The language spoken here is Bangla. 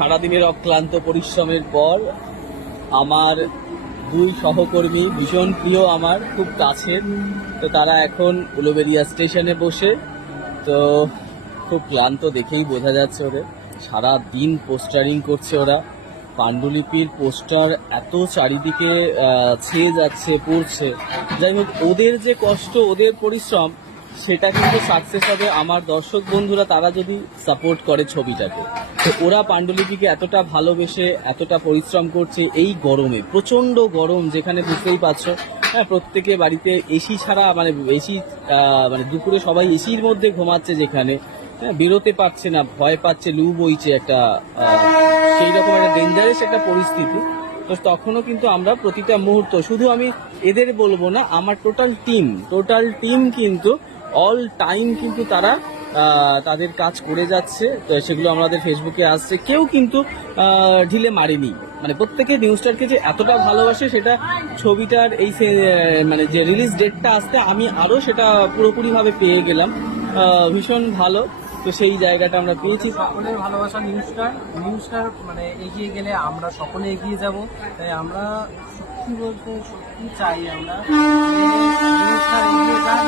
সারাদিনের অক্লান্ত পরিশ্রমের পর আমার দুই সহকর্মী, ভীষণ প্রিয়, আমার খুব কাছের, তো তারা এখন উলুবেড়িয়া স্টেশনে বসে। তো খুব ক্লান্ত দেখেই বোঝা যাচ্ছে ওদের, সারা দিন পোস্টারিং করছে ওরা। পাণ্ডুলিপির পোস্টার এত চারিদিকে ছেয়ে যাচ্ছে, পড়ছে। যাই হোক, ওদের যে কষ্ট, ওদের পরিশ্রম, সেটা কিন্তু সাকসেস হবে আমার দর্শক বন্ধুরা, তারা যদি সাপোর্ট করে ছবিটাকে। তো ওরা পাণ্ডুলিপিকে এতটা ভালোবেসে এতটা পরিশ্রম করছে এই গরমে, প্রচণ্ড গরম, যেখানে বুঝতেই পারছো। হ্যাঁ, প্রত্যেকে বাড়িতে এসি ছাড়া, মানে এসি, মানে দুপুরে সবাই এসির মধ্যে ঘুমাচ্ছে, যেখানে হ্যাঁ বেরোতে পারছে না, ভয় পাচ্ছে, লু বইছে, একটা সেই রকম একটা ডেঞ্জারাস একটা পরিস্থিতি। তো তখনও কিন্তু আমরা প্রতিটা মুহূর্ত, শুধু আমি এদের বলবো না, আমার টোটাল টিম কিন্তু অল টাইম কিন্তু তারা তাদের কাজ করে যাচ্ছে। তো সেগুলো আমাদের ফেসবুকে আসছে, কেউ কিন্তু ঢিলে মারেনি। মানে প্রত্যেকে নিউজটাকে যে এতটা ভালোবাসে, সেটা ছবিটার এই মানে যে রিলিজ ডেটটা আসতে আমি আরও সেটা পুরোপুরিভাবে পেয়ে গেলাম। ভীষণ ভালো। তো সেই জায়গাটা আমরা পেয়েছি। সকলের ভালোবাসা নিউজটার মানে এগিয়ে গেলে আমরা সকলে এগিয়ে যাব। তাই আমরা সত্যি বলতে সত্যি চাই আমরা নিউজটা এগিয়ে যাক।